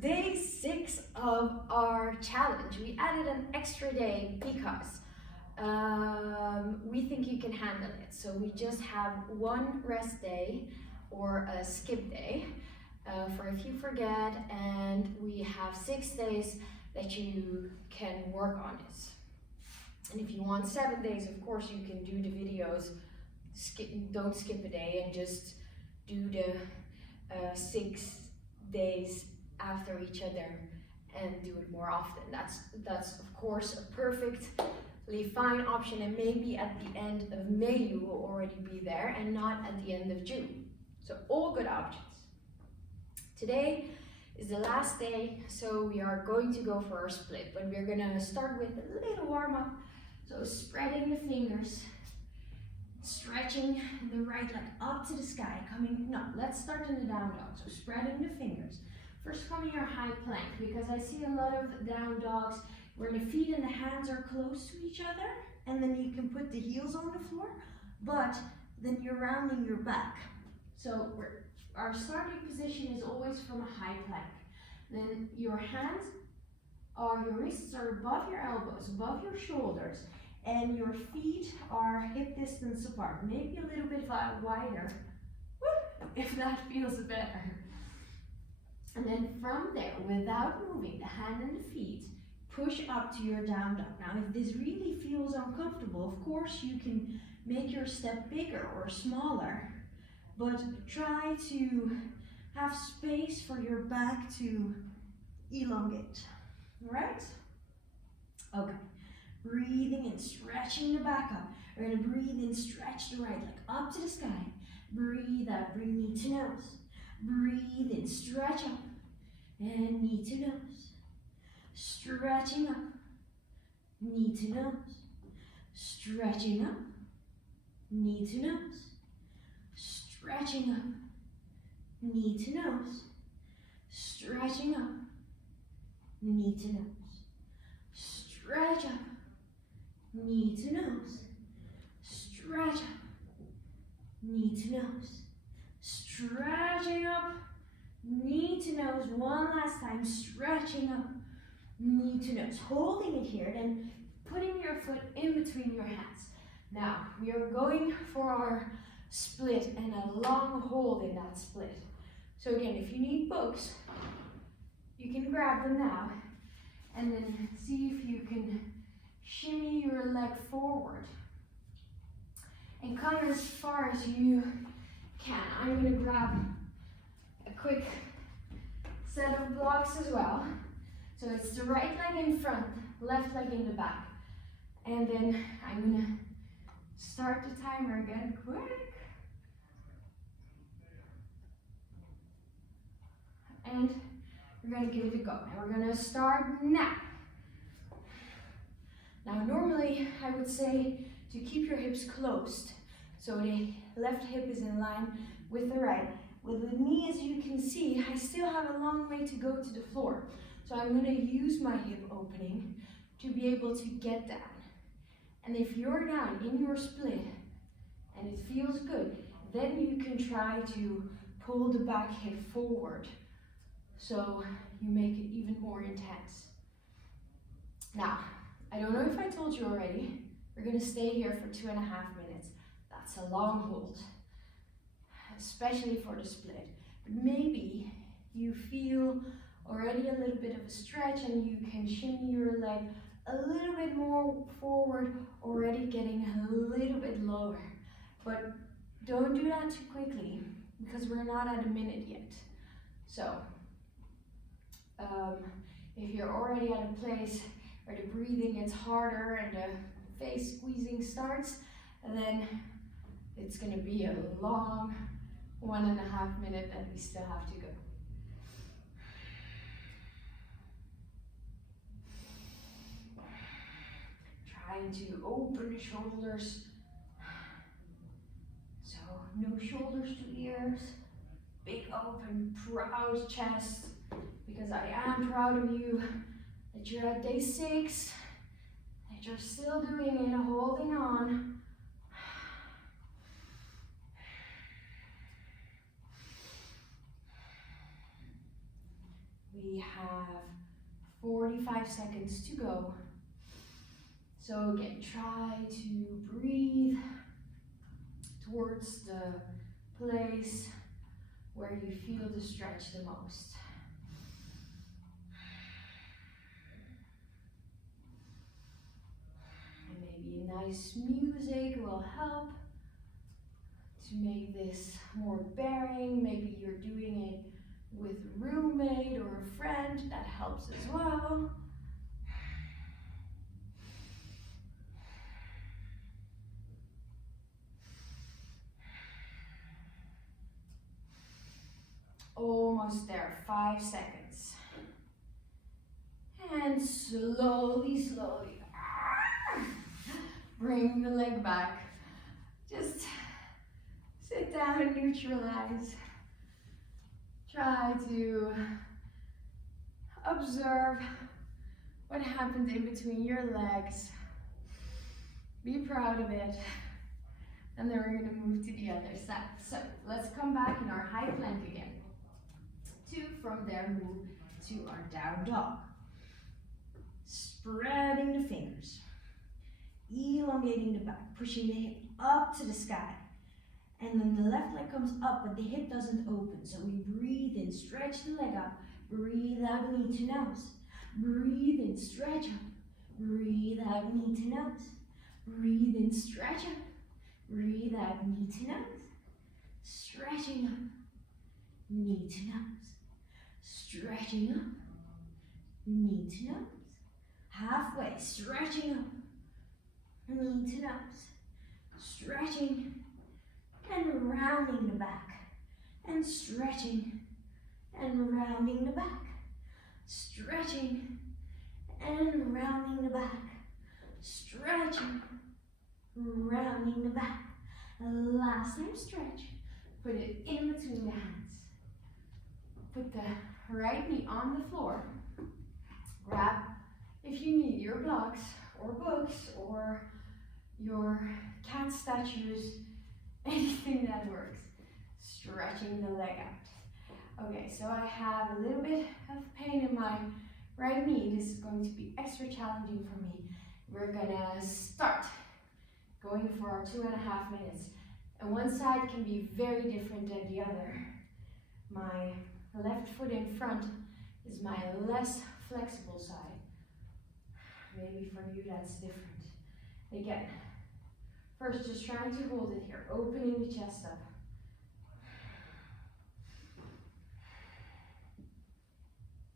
day 6 of our challenge. We added an extra day because we think you can handle it. So we just have one rest day or a skip day for if you forget, and we have 6 days that you can work on it. And if you want 7 days, of course you can do the videos, don't skip a day and just do the 6 days after each other and do it more often. That's of course a perfectly fine option, and maybe at the end of May you will already be there and not at the end of June. So all good options. Today is the last day, so we are going to go for our split, but we're gonna start with a little warm up. So spreading the fingers, stretching the right leg up to the sky, let's start in the down dog. So spreading the fingers. First come in your high plank, because I see a lot of down dogs where the feet and the hands are close to each other, and then you can put the heels on the floor, but then you're rounding your back. So our starting position is always from a high plank. Then your wrists are above your elbows, above your shoulders, and your feet are hip distance apart, maybe a little bit wider, if that feels better. And then from there, without moving the hand and the feet, push up to your down dog. Now, if this really feels uncomfortable, of course you can make your step bigger or smaller, but try to have space for your back to elongate, all right? Okay. Breathing in, stretching the back up. We're gonna breathe in, stretch the right leg up to the sky. Breathe out, bring knee to nose. Breathe in, stretch up, and knee to nose. Stretching up, knee to nose. Stretching up, knee to nose. Stretching up, knee to nose. Stretching up, knee to nose. Stretch up, knee to nose. Stretch up, knee to nose. Stretching up, knee to nose. One last time, stretching up, knee to nose. Holding it here, then putting your foot in between your hands. Now, we are going for our split and a long hold in that split. So again, if you need books, you can grab them now, and then see if you can shimmy your leg forward and come as far as you can. I'm going to grab a quick set of blocks as well. So it's the right leg in front, left leg in the back. And then I'm going to start the timer again, quick. And we're going to give it a go. And we're going to start now. Now, normally I would say to keep your hips closed. So the left hip is in line with the right. With me, as you can see, I still have a long way to go to the floor. So I'm going to use my hip opening to be able to get down. And if you're down in your split and it feels good, then you can try to pull the back hip forward, so you make it even more intense. Now, I don't know if I told you already, we're going to stay here for 2.5 minutes. That's a long hold, especially for the split. But maybe you feel already a little bit of a stretch and you can shimmy your leg a little bit more forward, already getting a little bit lower. But don't do that too quickly, because we're not at a minute yet. So, if you're already at a place where the breathing gets harder and the face squeezing starts, then it's going to be a long 1.5 minutes that we still have to go. Trying to open the shoulders. So no shoulders to ears. Big open, proud chest. Because I am proud of you, that you're at day 6, that you're still doing it, holding on. We 5 seconds to go. So again, try to breathe towards the place where you feel the stretch the most. And maybe a nice music will help to make this more bearing. Maybe you're doing it with a roommate or a friend, that helps as well. Almost there, 5 seconds. And slowly, slowly, bring the leg back. Just sit down, neutralize. Try to observe what happened in between your legs. Be proud of it. And then we're gonna move to the other side. So let's come back in our high plank again. From there, move to our down dog. Spreading the fingers. Elongating the back, pushing the hip up to the sky. And then the left leg comes up, but the hip doesn't open. So we breathe in, stretch the leg up. Breathe out, knee to nose. Breathe in, stretch up. Breathe out, knee to nose. Breathe in, stretch up. Breathe out, knee to nose. Stretching up, knee to nose. Stretching up, knee to nose. Halfway, stretching up, knee to nose. Stretching and rounding the back. And stretching and rounding the back. Stretching and rounding the back. Stretching, rounding the back. Last time stretch. Put it in between the hands. Put the right knee on the floor. Grab, if you need, your blocks or books or your cat statues, anything that works. Stretching the leg out. Okay, so I have a little bit of pain in my right knee. This is going to be extra challenging for me. We're gonna start going for our 2.5 minutes. And one side can be very different than the other. My left foot in front is my less flexible side. Maybe for you that's different. Again, first just trying to hold it here, opening the chest up.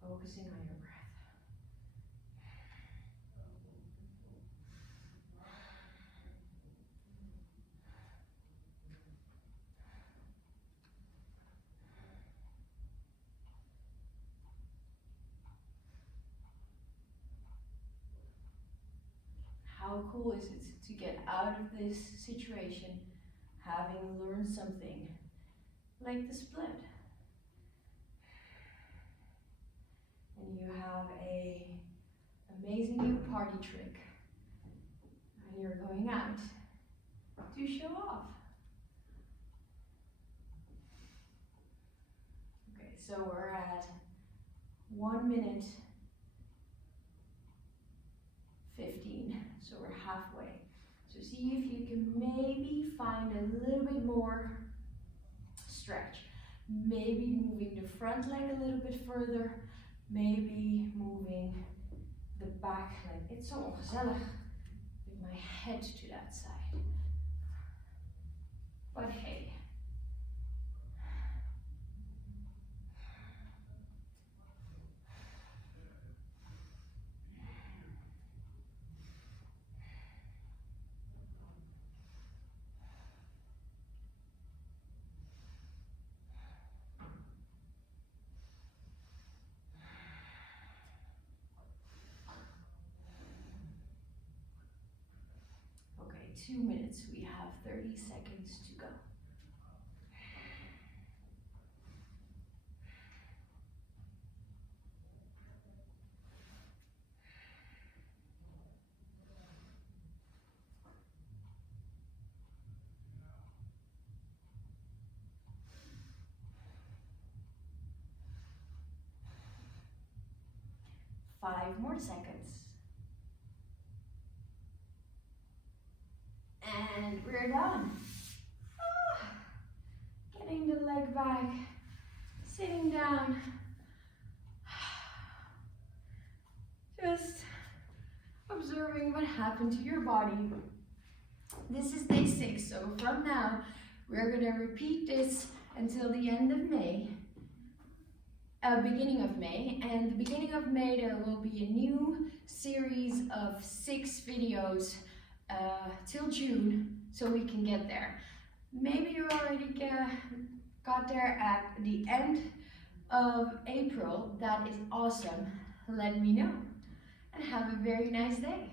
Focusing on your breath. How cool is it to get out of this situation having learned something like the split? And you have a amazing new party trick and you're going out to show off. Okay, so we're at 1 minute 15, so we're halfway. So see if you can maybe find a little bit more stretch. Maybe moving the front leg a little bit further, maybe moving the back leg. It's so ongezellig with my head to that side. But hey. Okay, 2 minutes. We have 30 seconds to go. 5 more seconds. And we're done. Getting the leg back, sitting down. Just observing what happened to your body. This is day 6, so from now, we're gonna repeat this until the end of May. Beginning of May, and the beginning of May there will be a new series of 6 videos till June, so we can get there. Maybe you already got there at the end of April. That is awesome. Let me know, and have a very nice day.